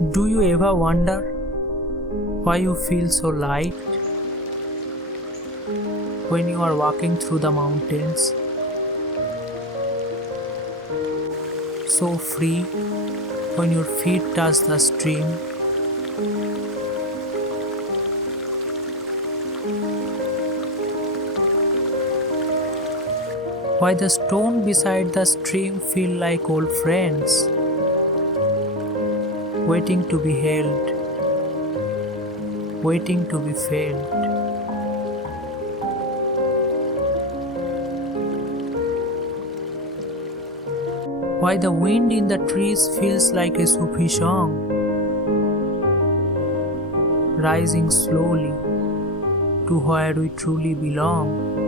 Do you ever wonder why you feel so light when you are walking through the mountains? So free when your feet touch the stream. Why the stone beside the stream feel like old friends, waiting to be held, waiting to be felt. Why the wind in the trees feels like a Sufi song, rising slowly to where we truly belong.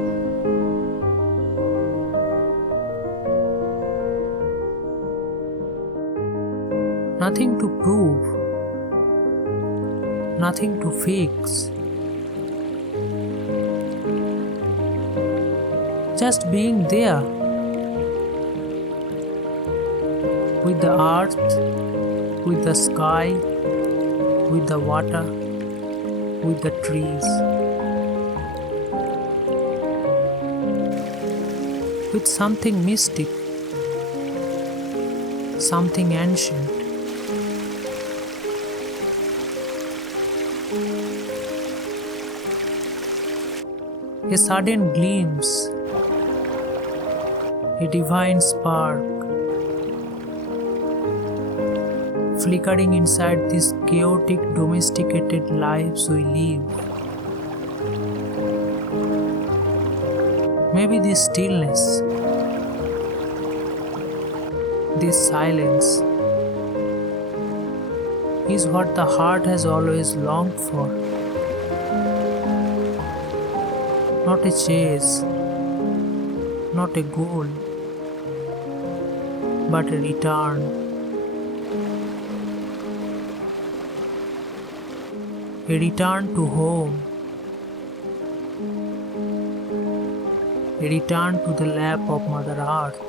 Nothing to prove, nothing to fix, just being there with the earth, with the sky, with the water, with the trees, with something mystic, something ancient. A sudden glimpse, a divine spark, flickering inside these chaotic, domesticated lives we live. Maybe this stillness, this silence, is what the heart has always longed for. Not a chase, not a goal, but a return. A return to home, a return to the lap of Mother Earth.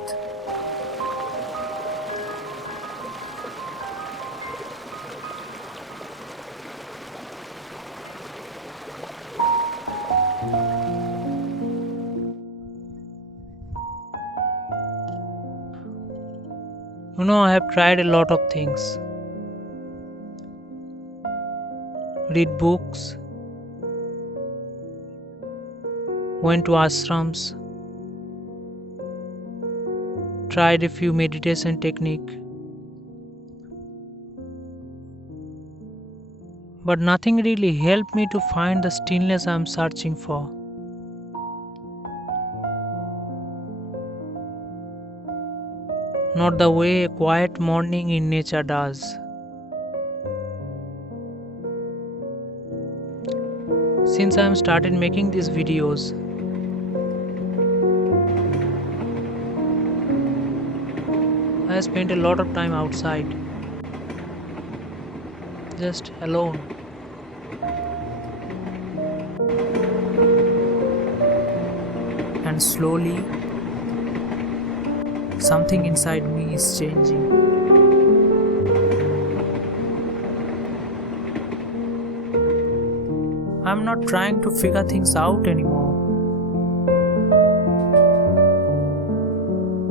I have tried a lot of things. Read books, went to ashrams, tried a few meditation techniques, but nothing really helped me to find the stillness I am searching for. Not the way a quiet morning in nature does. Since I have started making these videos, I have spent a lot of time outside, just alone. And slowly, something inside me is changing. I'm not trying to figure things out anymore.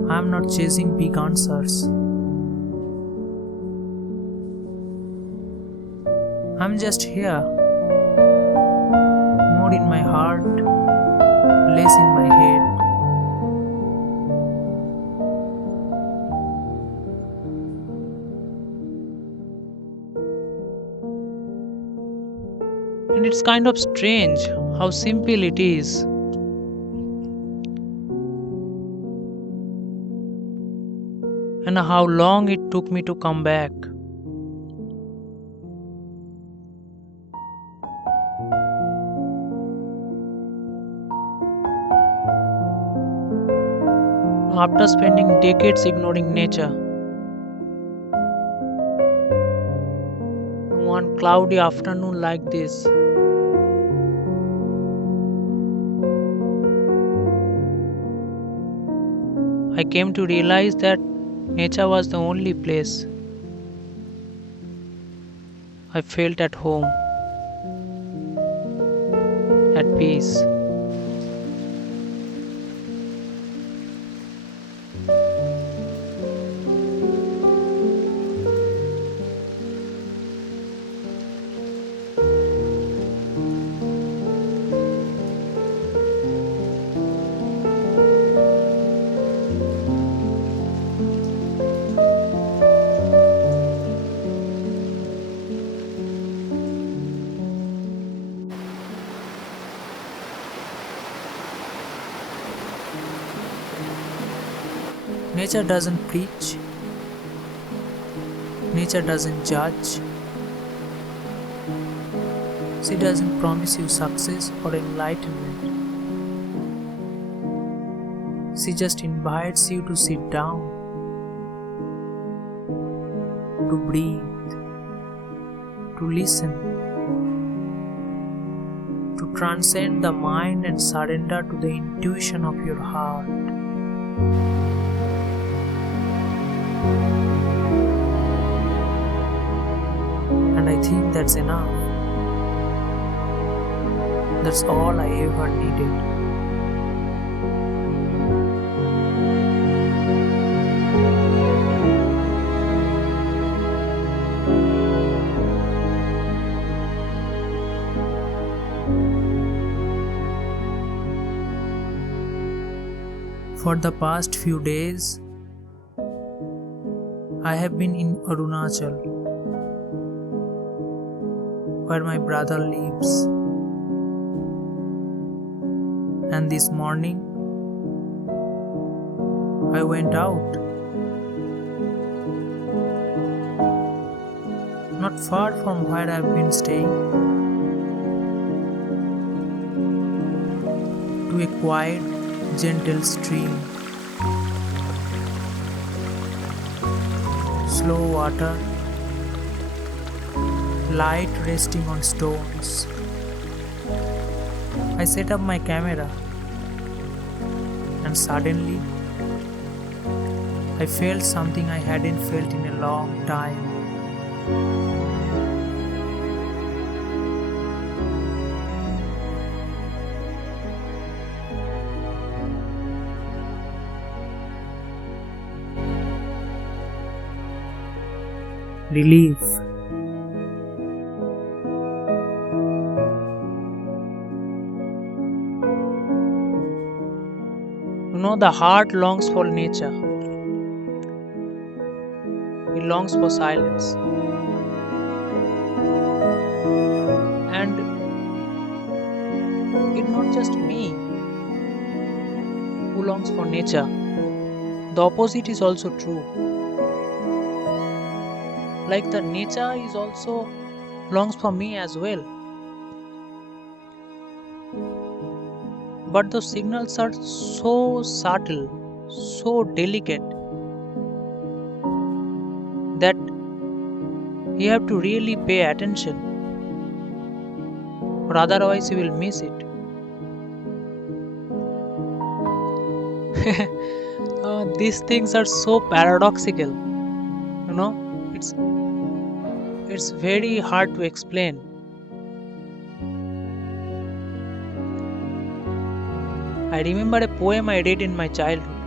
I'm not chasing big answers. I'm just here, more in my heart, less in my head. And it's kind of strange how simple it is. And how long it took me to come back. After spending decades ignoring nature, one cloudy afternoon like this, I came to realize that nature was the only place I felt at home, at peace. Nature doesn't preach, nature doesn't judge, she doesn't promise you success or enlightenment. She just invites you to sit down, to breathe, to listen, to transcend the mind and surrender to the intuition of your heart. And I think that's enough. That's all I ever needed. For the past few days, I have been in Arunachal, where my brother lives. And this morning, I went out. Not far from where I have been staying, to a quiet, gentle stream. Slow water, light resting on stones. I set up my camera, and suddenly I felt something I hadn't felt in a long time. Relief. The heart longs for nature. It longs for silence. And it's not just me who longs for nature. The opposite is also true. Like the nature is also longs for me as well. But the signals are so subtle, so delicate, that you have to really pay attention, or otherwise you will miss it. These things are so paradoxical, it's very hard to explain. I remember a poem I read in my childhood.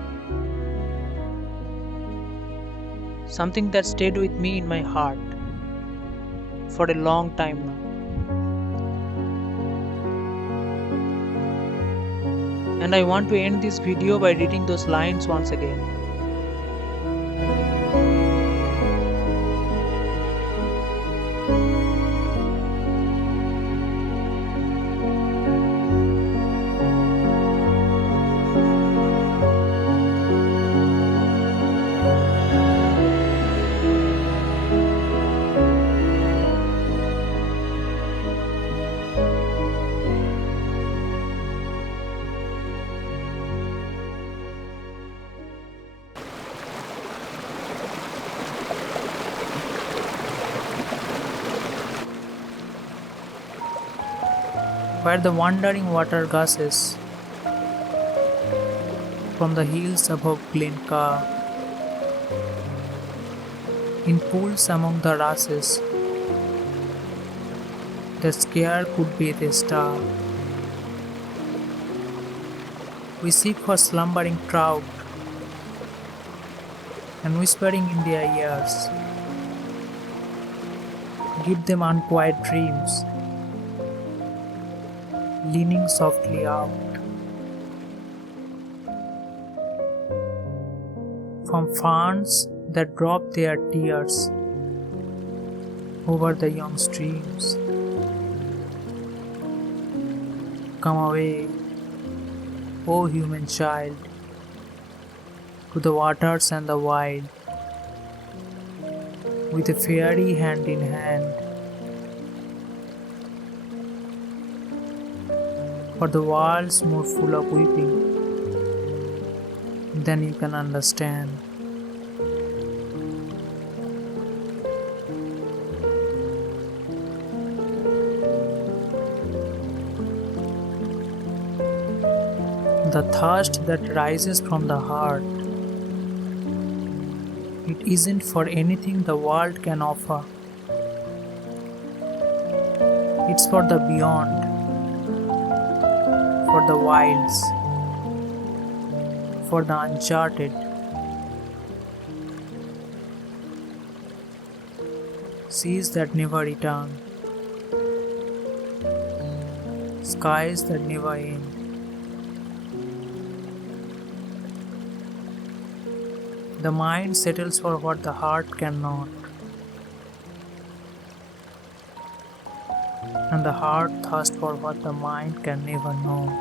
Something that stayed with me in my heart for a long time now. And I want to end this video by reading those lines once again. Where the wandering water gushes from the hills above Glencar, in pools among the rushes, The sky could be the star. We seek for slumbering trout and whispering in their ears. Give them unquiet dreams, leaning softly out. From ferns that drop their tears over the young streams. Come away, O human child, to the waters and the wild, with a faery hand in hand. For the world's more full of weeping than you can understand. The thirst that rises from the heart, it isn't for anything the world can offer. It's for the beyond, for the wilds, for the uncharted. Seas that never return, skies that never end. The mind settles for what the heart cannot, and the heart thirsts for what the mind can never know.